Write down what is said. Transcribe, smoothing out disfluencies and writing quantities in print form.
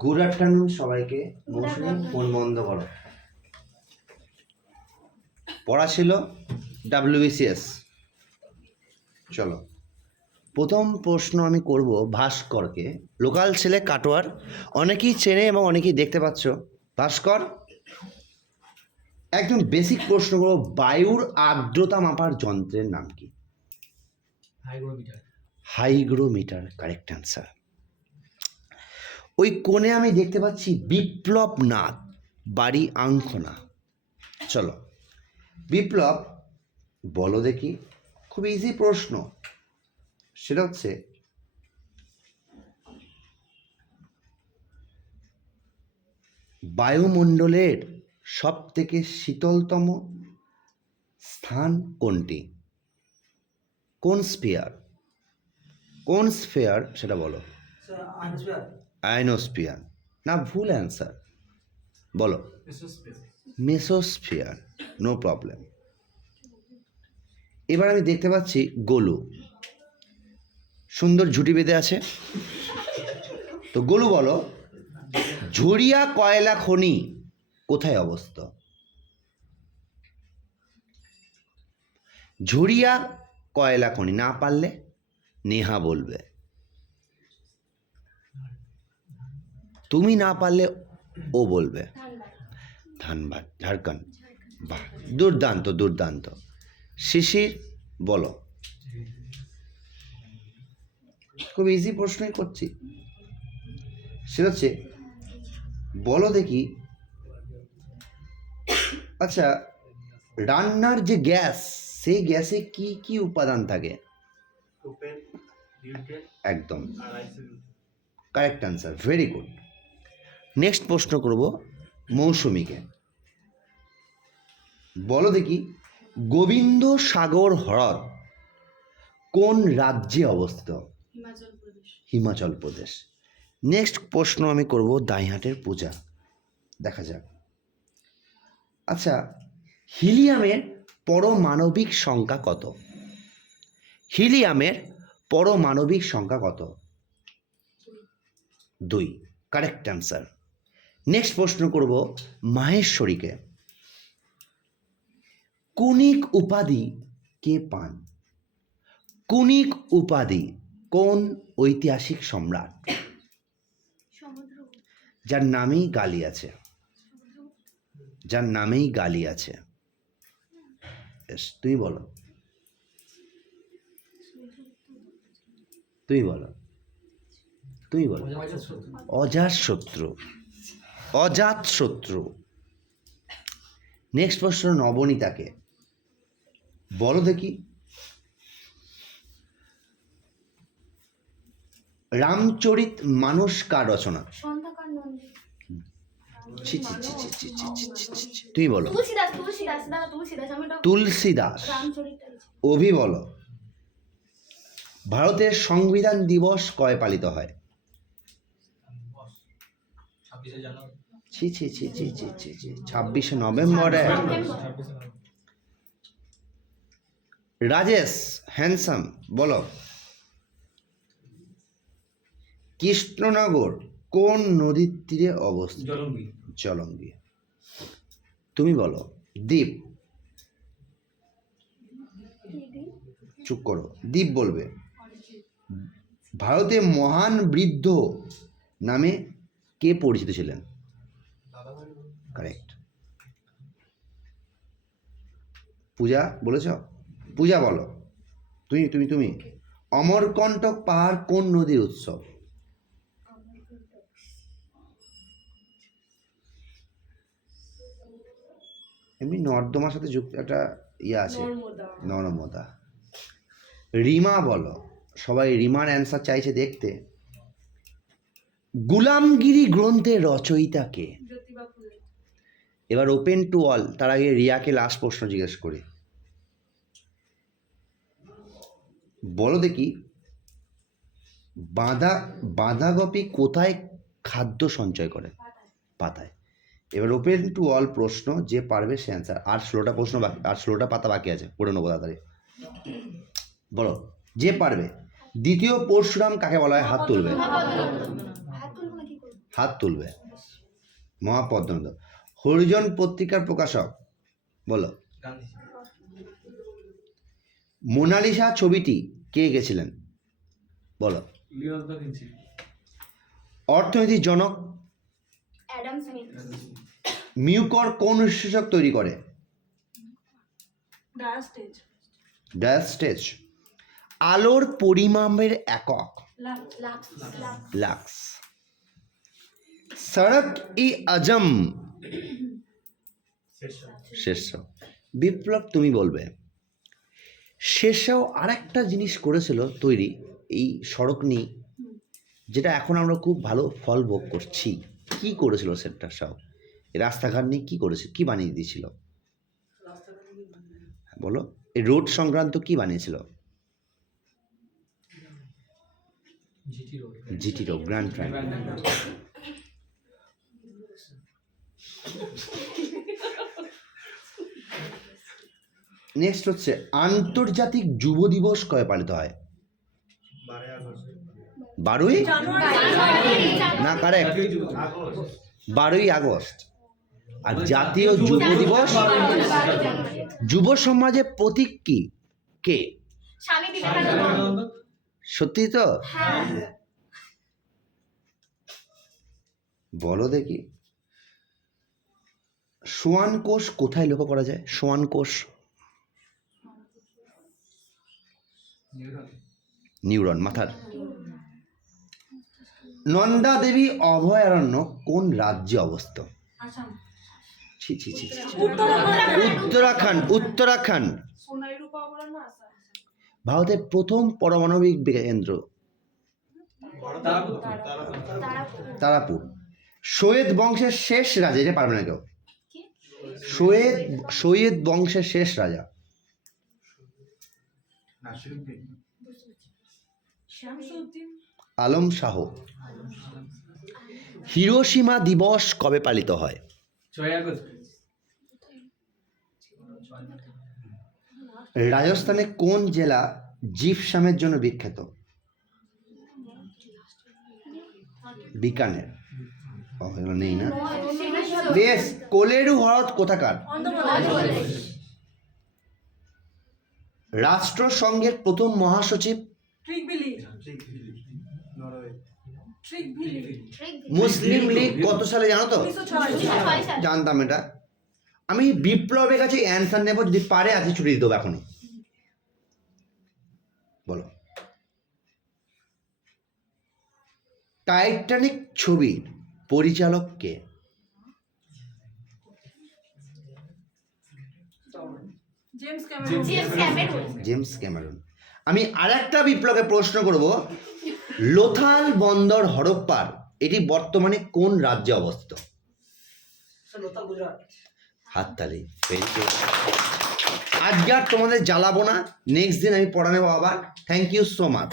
Good afternoon সবাইকে। মৌসুমী phone বন্ধ করো। পড়া ছিল WBCS। চলো, প্রথম প্রশ্ন আমি করব ভাস্করকে। লোকাল ছেলে, কাটোয়ার, অনেকেই চেনে এবং অনেকেই দেখতে পাচ্ছ। ভাস্কর, একদম বেসিক প্রশ্ন করব, বায়ুর আর্দ্রতা মাপার যন্ত্রের নাম কি? হাইগ্রোমিটার। Correct answer. ওই কোণে আমি দেখতে পাচ্ছি বিপ্লব নাথ, বাড়ি আংখনা। চলো বিপ্লব, বলো দেখি, খুব ইজি প্রশ্ন, সেটা হচ্ছে বায়ুমণ্ডলের সব থেকে শীতলতম স্থান কোনটি? কোন স্ফিয়ার? কোন স্ফিয়ার সেটা বলো। আয়নোস্ফিয়ার না, ভুল অ্যান্সার। বলো। মেসোস্ফিয়ার। No problem. এবার আমি দেখতে পাচ্ছি গোলু, সুন্দর ঝুটি বেঁধে আছে। তো গোলু বলো, ঝুরিয়া কয়লা খনি কোথায় অবস্থিত? ঝুরিয়া কয়লা খনি, না পারলে নেহা বলবে, তুমি না পারলে ও বলবে। ধানবাদ, ঝাড়খণ্ড। বাহ, দুর্দান্ত দুর্দান্ত। শিশির বলো। খুব ইজি প্রশ্নই করছি, সেটা হচ্ছে বলো দেখি, আচ্ছা, রান্নার যে গ্যাস, সেই গ্যাসে কি কি উপাদান থাকে? একদম correct answer, very good. Next প্রশ্ন করব মৌসুমীকে। বলো দেখি, গোবিন্দ সাগর হ্রদ কোন রাজ্যে অবস্থিত? হিমাচল প্রদেশ। নেক্সট প্রশ্ন আমি করব দাইহাটের পূজা। দেখা যাক। আচ্ছা, হিলিয়ামের পরমাণবিক সংখ্যা কত? হিলিয়ামের পরমাণবিক সংখ্যা কত? 2। Correct answer. নেক্সট প্রশ্ন করব মাহেশ্বরীকে। কুনিক উপাধি কে পান? কুনিক উপাধি কোন ঐতিহাসিক সম্রাট যার নামেই গালি আছে? যার নামেই গালি আছে। তুমি বলো, তুমি বলো, তুমি বলো। অজাতশত্রু। অজাতশত্রু। নেক্সট প্রশ্ন নবনীতাকে। বলো দেখি, রামচরিত মানস কার রচনা? তুমি বলো। তুলসীদাস। অভি বলো, ভারতের সংবিধান দিবস কবে পালিত হয়? 26শে নভেম্বরে। রাজেশ হ্যান্ডসাম বলো, কৃষ্ণনগর কোন নদীর তীরে অবস্থিত? জলঙ্গি। তুমি বলো। দ্বীপ। চুপ করো, দ্বীপ বলবে। ভারতে মহান বৃদ্ধ নামে কে পরিচিত ছিলেন? কারেক্ট। পূজা বলেছ? পূজা বলো। তুমি তুমি তুমি অমরকণ্টক পাহাড় কোন নদীর উৎসব? এমনি নর্দমার সাথে যুক্ত একটা আছে, নর্মদা। রিমা বলো। সবাই রিমার অ্যান্সার চাইছে দেখতে। গুলামগিরি গ্রন্থের রচয়িতা কে? এবার ওপেন টু অল। তার আগে রিয়াকে লাস্ট প্রশ্ন জিজ্ঞেস করি। বলো দেখি, বাঁধাকপি কোথায় খাদ্য সঞ্চয় করে? পাতায়। এবার ওপেন টু অল প্রশ্ন, যে পারবে সে অ্যান্সার। আর 16টা প্রশ্ন বাকি, আর 16টা পাতা বাকি আছে, পড়ে নেবো তাড়াতাড়ি। বলো, যে পারবে। দ্বিতীয় পরশুরাম কাকে বলা হয়? হাত তুলবে। হাত তুলবে। মহাপদ্মনাথ। হরিজন পত্রিকার প্রকাশক বলো। মোনালিসা ছবিটি কে এঁকেছিলেন বলো। অর্থনীতির জনক অ্যাডাম স্মিথ। মিউকর কোন সূচক তৈরি করে? ডায়াস্টেজ। ডায়াস্টেজ। আলোর পরিমাপের একক লাক্স। লাক্স। সড়ক ই আজম শেরশাহ। বিপ্লব তুমি বলবে। শেরশাহ আরেকটা জিনিস করেছিল তৈরি এই সড়ক নিয়ে, যেটা এখন আমরা খুব ভালো ফল ভোগ করছি। কি করেছিল শেরশাহ? রাস্তাঘাট নিয়ে কি করেছিল, কি বানিয়ে দিয়েছিল বলো। এই রোড সংক্রান্ত কি বানিয়েছিল? GT road, grand triangle. Next হচ্ছে আন্তর্জাতিক যুব দিবস কবে পালিত হয়? 12ই না, কারেক্ট 12ই আগস্ট। আর জাতীয় যুব দিবস, যুব সমাজের প্রতীক কি, কে? স্বামী বিবেকানন্দ। সত্যি তো? বলো দেখি। সোয়ান কোষ কোথায় লক্ষ্য করা যায়? সোয়ান কোষ নিউরন, মাথার। নন্দা দেবী অভয়ারণ্য কোন রাজ্যে অবস্থিত? ছি ছি ছি ছি। উত্তরাখণ্ড। উত্তরাখণ্ড। ভারতের প্রথম পারমাণবিক কেন্দ্র? তারাপুর। সৈয়দ বংশের শেষ রাজা, এটা পারবে না কেউ। সৈয়দ বংশের শেষ রাজা? আলম শাহ। হিরোশিমা দিবস কবে পালিত হয়? 6 আগস্ট। রাজস্থানে কোন জেলা জিপসামের জন্য বিখ্যাত? বিকানের। নেই না? বেশ। কোলেরু হ্রদ কোথাকার? রাষ্ট্রসংঘের প্রথম মহাসচিব? মুসলিম লীগ কত সালে জানো তো? জানতাম এটা। আমি বিপ্লবের কাছে অ্যান্সার নেব, যদি পারে আজকে ছুটি দিতে হবে এখনই। বলো। টাইটানিক ছবির পরিচালক কে? James Cameron. আমি আরেকটা বিপ্লবের প্রশ্ন করব। লোথাল বন্দর হরপ্পার, এটি বর্তমানে কোন রাজ্যে অবস্থিত? হাততালি। আজকে আর তোমাদের জ্বালাবো না, নেক্সট দিন আমি পড়া নেবো আবার। Thank you so much.